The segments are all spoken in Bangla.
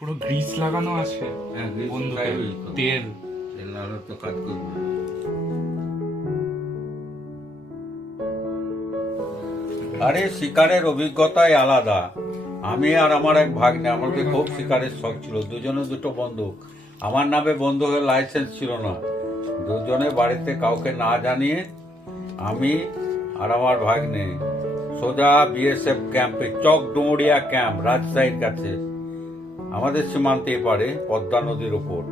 পুরো গ্রিস লাগানো আছে। হ্যাঁ, গ্রিস বন্ধুকে লাগানোই তো। তেল তেল না হলে তো কাজ করবে না। আরে শিকারের অভিজ্ঞতাই আলাদা। আমি আর আমার এক ভাগ্নে, আমাদের খুব শিকারের শখ ছিল। দুজনে দুটো বন্দুক। আমার নামে বন্দুকের লাইসেন্স ছিল না। দুজনে বাড়িতে কাউকে না জানিয়ে আমি আর আমার ভাগ্নে সোজা বিএসএফ ক্যাম্পে, চক ডুমুরিয়া ক্যাম্প, রাজশাহীর কাছে, আমাদের সীমান্তে পারে পদ্মা নদীর উপর।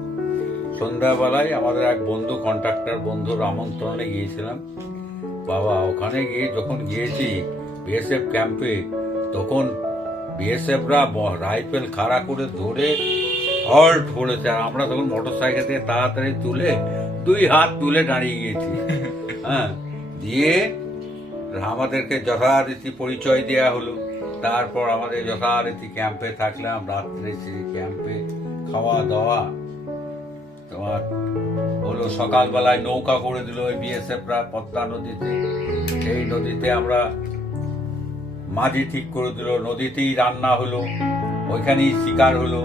সন্ধ্যাবেলায় আমাদের এক বন্ধু, কন্ট্রাক্টর বন্ধুর আমন্ত্রণে গিয়েছিলাম। বাবা, ওখানে গিয়ে যখন গিয়েছি বিএসএফ ক্যাম্পে, তখন বিএসএফরা রাইফেল খাড়া করে ধরে হল্ট বলেছে, আর আমরা তখন মোটর সাইকেল থেকে তাড়াতাড়ি তুলে 2 হাত তুলে দাঁড়িয়ে গিয়েছি। হ্যাঁ, দিয়ে আমাদেরকে যথারীতি পরিচয় দেওয়া হলো। তারপর আমাদের যথারীতি ক্যাম্পে থাকলাম। রাত্রে সেই ক্যাম্পে খাওয়া দাওয়া তোমার হলো। সকালবেলায় নৌকা করে দিল ওই বিএসএফরা পদ্মা নদীতে। সেই নদীতে আমরা মাঝি ঠিক করে দিল, নদীতেই রান্না হলো, ওইখানেই শিকার হলো।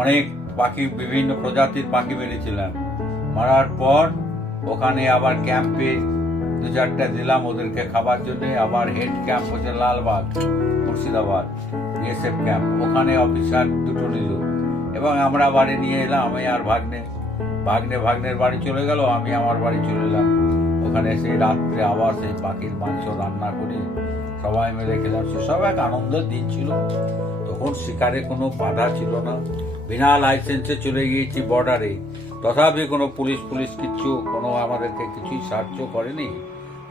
অনেক পাখি, বিভিন্ন প্রজাতির পাখি মেরেছিলাম। মারার পর ওখানে আবার ক্যাম্পে 2-4টা দিলাম ওদেরকে খাবার জন্য। আবার হেড ক্যাম্প হচ্ছে লালবাগ, মুর্শিদাবাদ বিএসএফ ক্যাম্প, ওখানে অফিসার 2টো নিল এবং আমরা বাড়ি নিয়ে এলাম। আমি আর ভাগ্নের বাড়ি চলে গেল, আমি আমার বাড়ি চলে এলাম। ওখানে সেই রাত্রে আবার সেই পাখির মাংস রান্না করে সবাই মিলে খেলাম। সেসব এক আনন্দের দিন ছিল। তখন শিকারে কোনো বাধা ছিল না। বিনা লাইসেন্সে চলে গিয়েছি বর্ডারে, তথাপি কোনো পুলিশ কিচ্ছু কোনো আমাদেরকে কিছুই সাহায্য করেনি।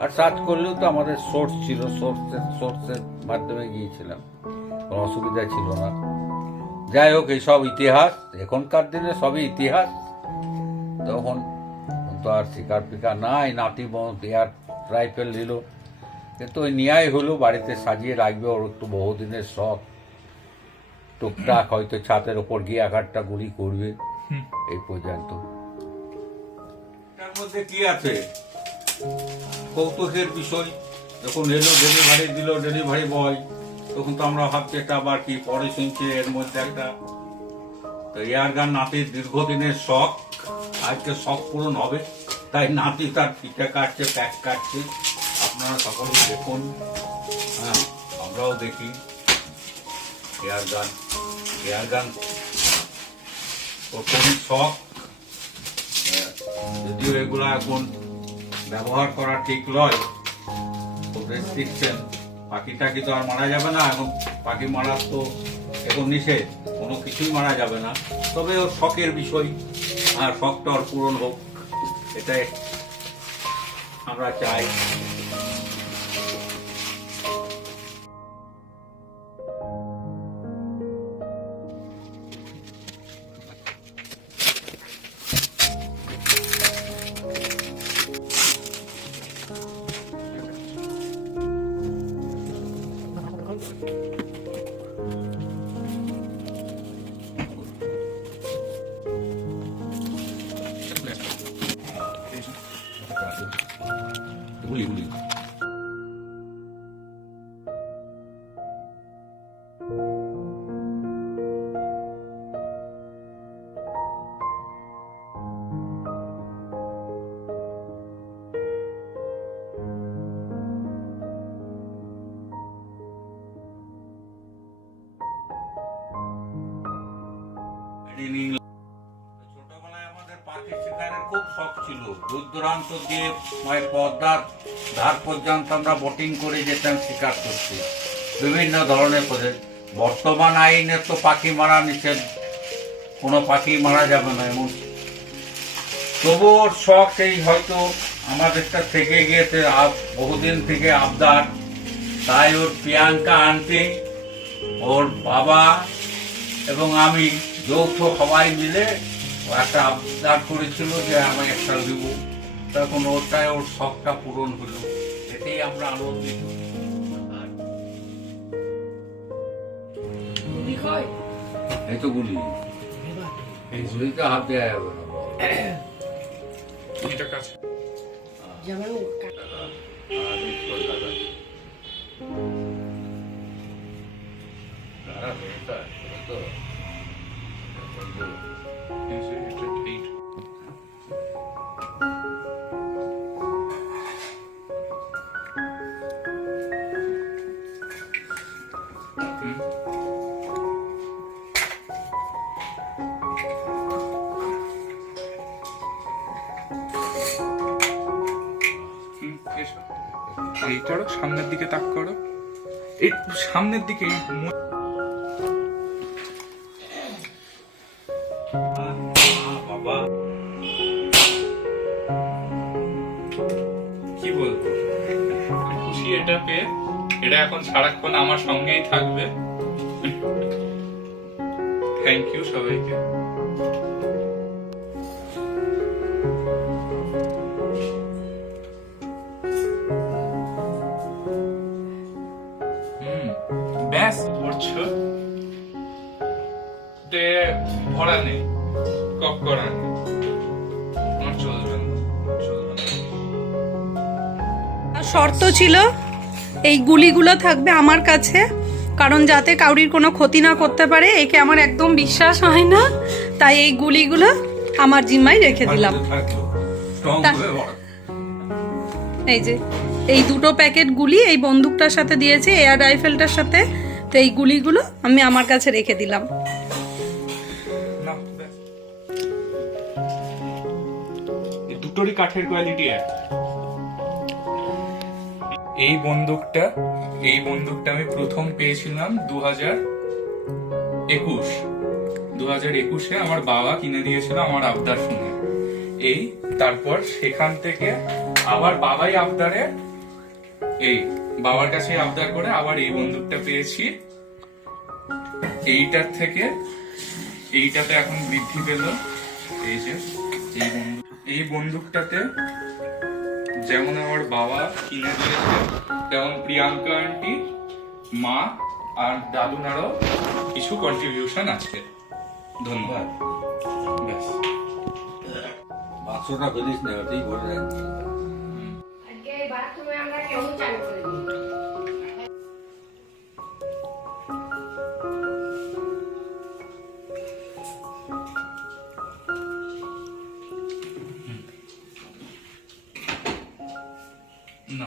আর সার্চ করলেও তো আমাদের সোর্স ছিল, সোর্সের মাধ্যমে গিয়েছিলাম, কোনো অসুবিধা ছিল না। যাই হোক, এইসব ইতিহাস, এখনকার দিনে সবই ইতিহাস। তখন তো আর শিকার পিকার নাই। নাতি এয়ার রাইফেল নিল, কিন্তু ওই নিয়াই হলো, বাড়িতে সাজিয়ে রাখবে, ওর একটু বহুদিনের শখ। টুকটাক হয়তো ছাদের ওপর গিয়ে 1-8টা গুলি করবে, এই পর্যন্ত। তার মধ্যে কি আছে কৌতুকের বিষয়? যখন এলো ডেলিভারি বয়, তখন তো আমরা ভাবছি এটা আবার কি, পরে শুনছি এর মধ্যে একটা এয়ার গান। নাতির দীর্ঘদিনের শখ, আজকে শখ পূরণ হবে, তাই নাতি তার পিঠে কাটছে, প্যাক কাটছে। আপনারা সকলেই দেখুন, হ্যাঁ আমরাও দেখি। এয়ার গান প্রথম শখ। যদিও এগুলা এখন ব্যবহার করা ঠিক নয়, খুব রেস্ট্রিকশন। পাখি তো আর মারা যাবে না এখন, পাখি মারার তো এখন নিষেধ, কোনো কিছুই মারা যাবে না। তবে ওর শখের বিষয়, আর শখটা ওর পূরণ হোক, এটাই আমরা চাই। গুলি ছোটবেলায় আমাদের পাখি শিকারের খুব শখ ছিল। দূর দূরান্ত দিয়ে পদ্মার ধার পর্যন্ত আমরা বোটিং করে যেতাম শিকার করতে, বিভিন্ন ধরনের পথে। বর্তমান আইনে তো পাখি মারা নিষেধ, কোনো পাখি মারা যাবে না এমন। তবুও ওর শখ সেই হয়তো আমাদেরটা থেকে গিয়েছে বহুদিন থেকে আবদার। তাই ওর প্রিয়াঙ্কা আন্টি, ওর বাবা এবং আমি যৌথ সবাই মিলে একটা আবদার করেছিল যে আমি একটা দিব। তখন ওটাই ওর শখটা পূরণ হলো, এতেই আমরা আনন্দিত। এই তো গুলি, এই গুলিতে হাত দেওয়া যাবে না। এই করো, সামনের দিকে তাক করো, এই সামনের দিকে। বাবা কি বলবো, খুশি এটা পেয়ে। এটা এখন সারাক্ষণ আমার সঙ্গেই থাকবে। থ্যাংক ইউ সবাইকে। ব্যাস করছো তে ভরা নেই, কপ করা নেই, আমার চলবে না, চলবে না। শর্ত ছিল এই গুলিগুলো থাকবে আমার কাছে, কারণ যাতে কাউরির কোনো ক্ষতি না করতে পারে। একে আমার একদম বিশ্বাস হয় না, তাই এই গুলিগুলো আমার জিম্মায় রেখে দিলাম। এই যে এই দুটো প্যাকেট গুলি এই বন্দুকটার সাথে দিয়েছে, এয়ার রাইফেলটার সাথে। তো এই গুলিগুলো আমি আমার কাছে রেখে দিলাম। দুটোরই কাঠের কোয়ালিটি এক। এই বন্দুকটা আমি প্রথম পেয়েছিলাম 2021-এ আমার বাবা কিনে দিয়েছিল আমার আবদার শুনে। এই তারপর সেখান থেকে আবার বাবাই আবদারে, এই বাবার কাছে আবদার করে আবার এই বন্দুকটা পেয়েছি। এইটার থেকে এইটাতে এখন বৃদ্ধি পেল। এই যে এই বন্দুকটাতে যেমন আমার বাবা কিনে দিয়েছে, তেমন প্রিয়াঙ্কা আন্টি, মা আর দাদুনারও কিছু কন্ট্রিবিউশন আছে। ধন্যবাদ। ব্যাস। বাক্সটা ফেলিস না, ওটাই ভরে রাখবি।